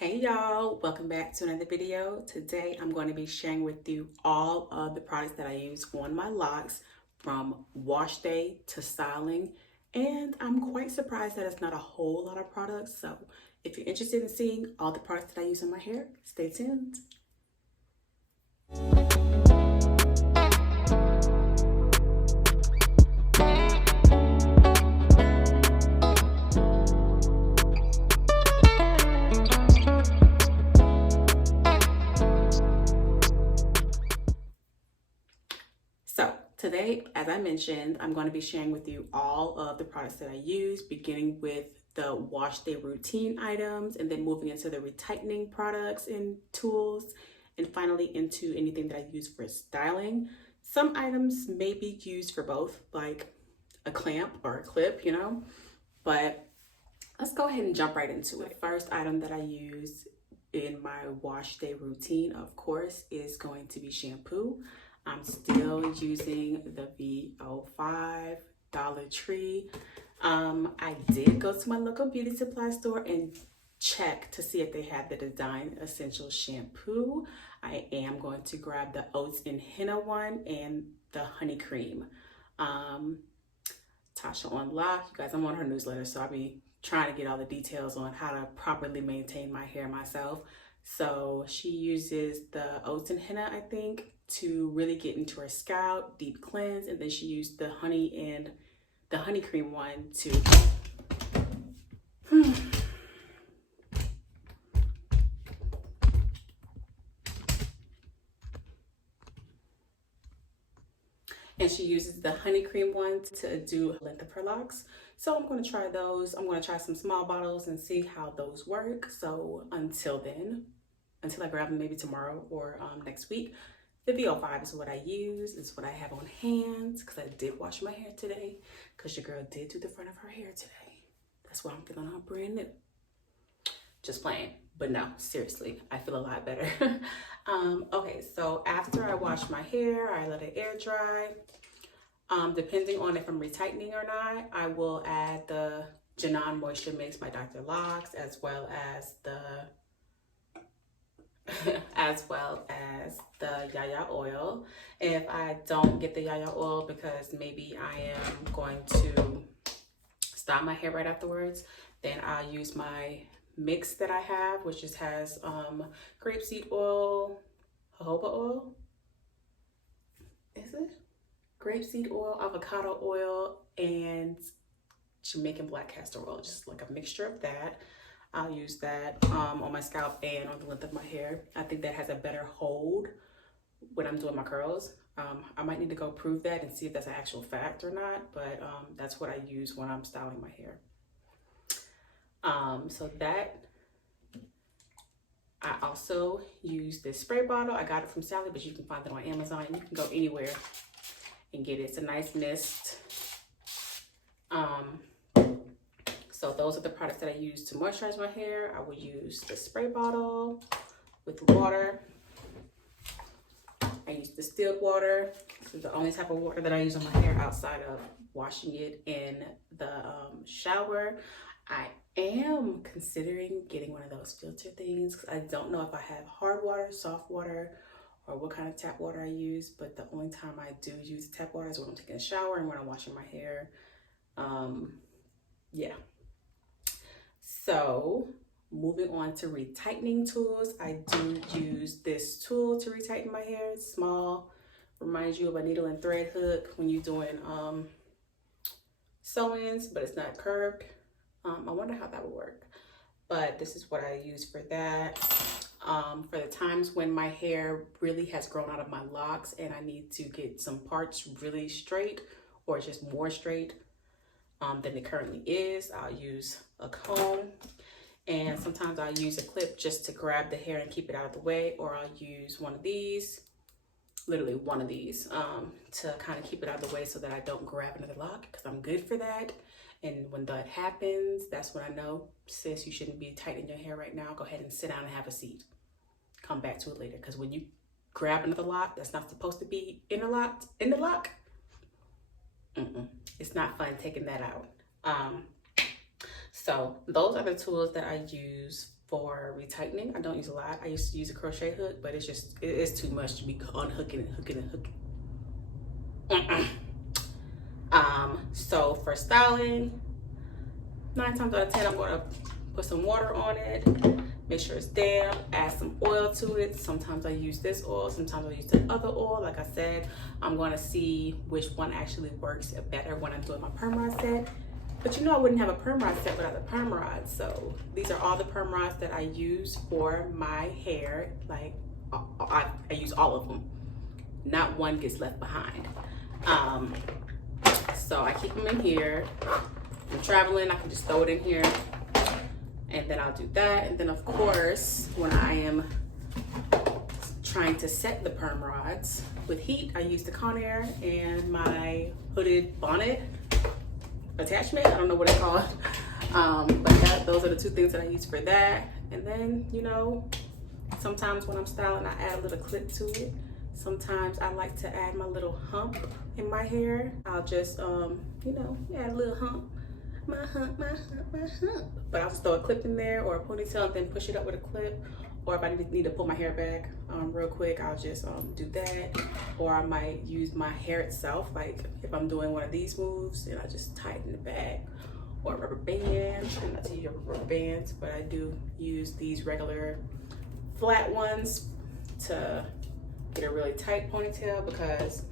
Hey y'all, welcome back to another video. Today I'm going to be sharing with you all of the products that I use on my locks from wash day to styling, and I'm quite surprised that it's not a whole lot of products. So if you're interested in seeing all the products that I use on my hair, stay tuned. So today, as I mentioned, I'm going to be sharing with you all of the products that I use, beginning with the wash day routine items, and then moving into the retightening products and tools, and finally into anything that I use for styling. Some items may be used for both, like a clamp or a clip, but let's go ahead and jump right into it. The first item that I use in my wash day routine, of course, is going to be shampoo. I'm still using the V05 Dollar Tree. I did go to my local beauty supply store and check to see if they had the Design Essentials shampoo. I am going to grab the Oats and Henna one and the Honey Cream. Tasha on Lock, you guys, I'm on her newsletter, so I'll be trying to get all the details on how to properly maintain my hair myself. So she uses the Oats and Henna, I think, to really get into her scalp, deep cleanse, and then she used the honey and the Honey Cream one to and she uses the Honey Cream one to do the length of her locks. So I'm going to try those. I'm going to try some small bottles and see how those work. So until then, until I grab them maybe tomorrow or next week, the VO5 is what I use. It's what I have on hand because I did wash my hair today because your girl did do the front of her hair today. That's why I'm feeling all brand new. Just playing. But no, seriously, I feel a lot better. Okay, so after I wash my hair, I let it air dry. Depending on if I'm retightening or not, I will add the Janan Moisture Mix by Dr. Locs, as well as the Yaya oil. If I don't get the Yaya oil because maybe I am going to style my hair right afterwards, then I'll use my mix that I have, which just has grapeseed oil, jojoba oil, is it? Grapeseed oil, avocado oil, and Jamaican black castor oil, just like a mixture of that. I'll use that on my scalp and on the length of my hair. I think that has a better hold when I'm doing my curls. I might need to go prove that and see if that's an actual fact or not, but that's what I use when I'm styling my hair. So that, I also use this spray bottle. I got it from Sally, but you can find it on Amazon. You can go anywhere and get it. It's a nice mist. So those are the products that I use to moisturize my hair. I will use the spray bottle with water. I use distilled water. This is the only type of water that I use on my hair outside of washing it in the shower. I am considering getting one of those filter things because I don't know if I have hard water, soft water, or what kind of tap water I use, but the only time I do use tap water is when I'm taking a shower and when I'm washing my hair. Yeah. So moving on to retightening tools, I do use this tool to retighten my hair. It's small, reminds you of a needle and thread hook when you're doing sew-ins, but it's not curved. I wonder how that would work, but this is what I use for that. For the times when my hair really has grown out of my locks and I need to get some parts really straight or just more straight than it currently is, I'll use a comb, and sometimes I'll use a clip just to grab the hair and keep it out of the way, or I'll use one of these, literally one of these, to kind of keep it out of the way so that I don't grab another lock, because I'm good for that. And when that happens, that's when I know, sis, you shouldn't be tightening your hair right now. Go ahead and sit down and have a seat. Come back to it later, because when you grab another lock that's not supposed to be interlocked in the lock, it's not fun taking that out. So those are the tools that I use for retightening. I don't use a lot. I used to use a crochet hook, but it is too much to be unhooking and hooking and hooking. So for styling, 9 times out of 10, I'm gonna put some water on it, make sure it's damp, add some oil to it. Sometimes I use this oil, sometimes I use the other oil. Like I said, I'm gonna see which one actually works better when I'm doing my perm rod set. But you know, I wouldn't have a perm rod set without the perm rods. So these are all the perm rods that I use for my hair. Like I use all of them. Not one gets left behind. So I keep them in here. I'm traveling, I can just throw it in here. And then I'll do that. And then of course, when I am trying to set the perm rods with heat, I use the Conair and my hooded bonnet attachment. I don't know what it's called. But those are the 2 things that I use for that. And then, you know, sometimes when I'm styling, I add a little clip to it. Sometimes I like to add my little hump in my hair. I'll just, you know, add a little hump. My hump, my hump, my hump. But I'll just throw a clip in there or a ponytail and then push it up with a clip. Or if I need to pull my hair back real quick, I'll just do that. Or I might use my hair itself, like if I'm doing one of these moves, and I just tighten the back. Or a rubber band. I'm not to use rubber bands, but I do use these regular flat ones to get a really tight ponytail, because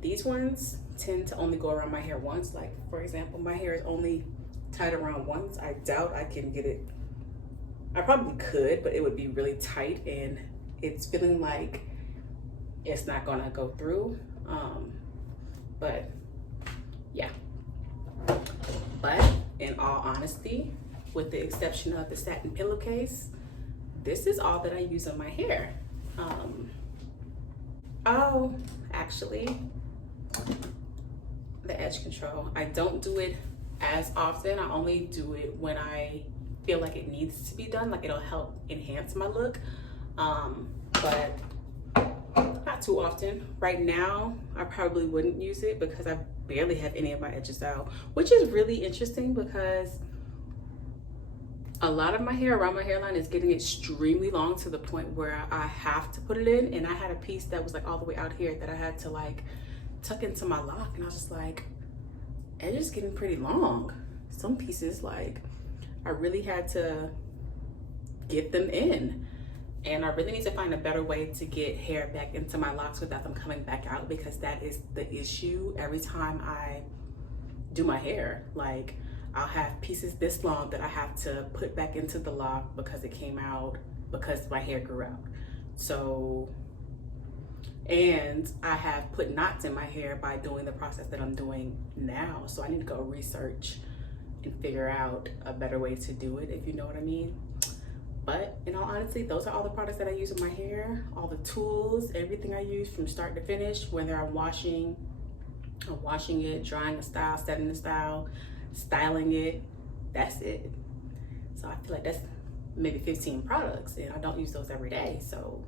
these ones tend to only go around my hair once. Like for example, my hair is only tied around once. I doubt I can get it. I probably could, but it would be really tight and it's feeling like it's not gonna go through. But yeah. But in all honesty, with the exception of the satin pillowcase, this is all that I use on my hair. Oh, actually, the edge control. I don't do it as often. I only do it when I feel like it needs to be done, like it'll help enhance my look. But not too often. Right now, I probably wouldn't use it because I barely have any of my edges out, which is really interesting because a lot of my hair around my hairline is getting extremely long to the point where I have to put it in. And I had a piece that was like all the way out here that I had to like tuck into my lock, and I was just like, it's just getting pretty long. Some pieces, like, I really had to get them in. And I really need to find a better way to get hair back into my locks without them coming back out, because that is the issue every time I do my hair. Like, I'll have pieces this long that I have to put back into the lock because it came out because my hair grew out. So, and I have put knots in my hair by doing the process that I'm doing now. So I need to go research and figure out a better way to do it, if you know what I mean. But in all honesty, those are all the products that I use in my hair, all the tools, everything I use from start to finish, whether I'm washing it, drying a style, setting the style, styling it, that's it. So I feel like that's maybe 15 products, and I don't use those every day. So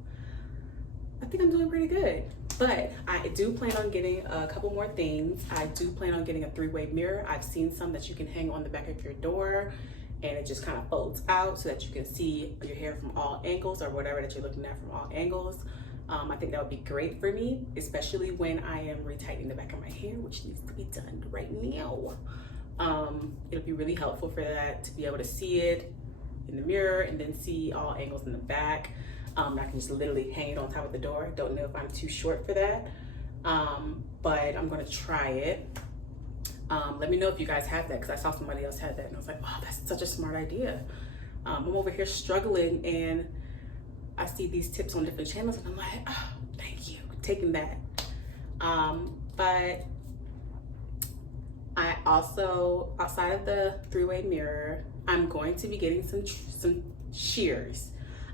I think I'm doing pretty good. But I do plan on getting a couple more things. I do plan on getting a 3-way mirror. I've seen some that you can hang on the back of your door, and it just kind of folds out so that you can see your hair from all angles, or whatever that you're looking at from all angles. I think that would be great for me, especially when I am retightening the back of my hair, which needs to be done right now. It'll be really helpful for that, to be able to see it in the mirror and then see all angles in the back. I can just literally hang it on top of the door. Don't know if I'm too short for that, but I'm gonna try it. Let me know if you guys have that, because I saw somebody else had that and I was like, wow, that's such a smart idea. I'm over here struggling and I see these tips on different channels and I'm like, oh, thank you, taking that. But I also, outside of the 3-way mirror, I'm going to be getting some shears.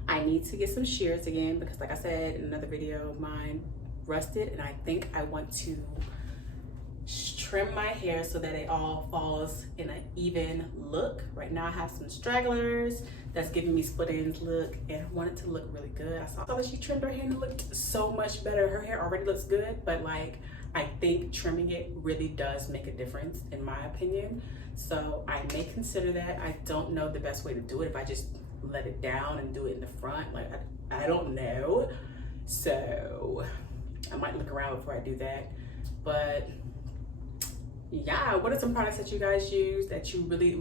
I need to get some shears again because, like I said in another video, mine rusted, and I think I want to trim my hair so that it all falls in an even look. Right now I have some stragglers that's giving me split ends look, and I want it to look really good. I saw that she trimmed her hair and it looked so much better. Her hair already looks good, but like, I think trimming it really does make a difference in my opinion. So I may consider that. I don't know the best way to do it, if I just let it down and do it in the front. Like, I don't know. So I might look around before I do that. But yeah, what are some products that you guys use that you really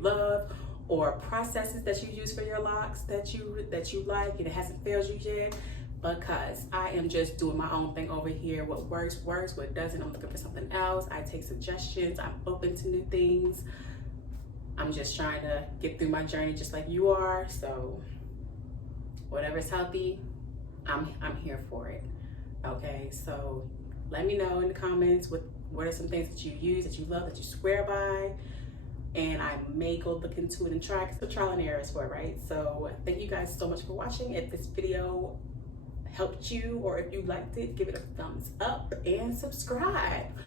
love, or processes that you use for your locks that you like and it hasn't failed you yet? Because I am just doing my own thing over here. What works, what doesn't, I'm looking for something else. I take suggestions, I'm open to new things. I'm just trying to get through my journey just like you are. So whatever's healthy, I'm here for it. Okay, so let me know in the comments what are some things that you use, that you love, that you swear by, and I may go look into it and try, because the trial and error is for, right? So thank you guys so much for watching. If this video helped you, or if you liked it, give it a thumbs up and subscribe.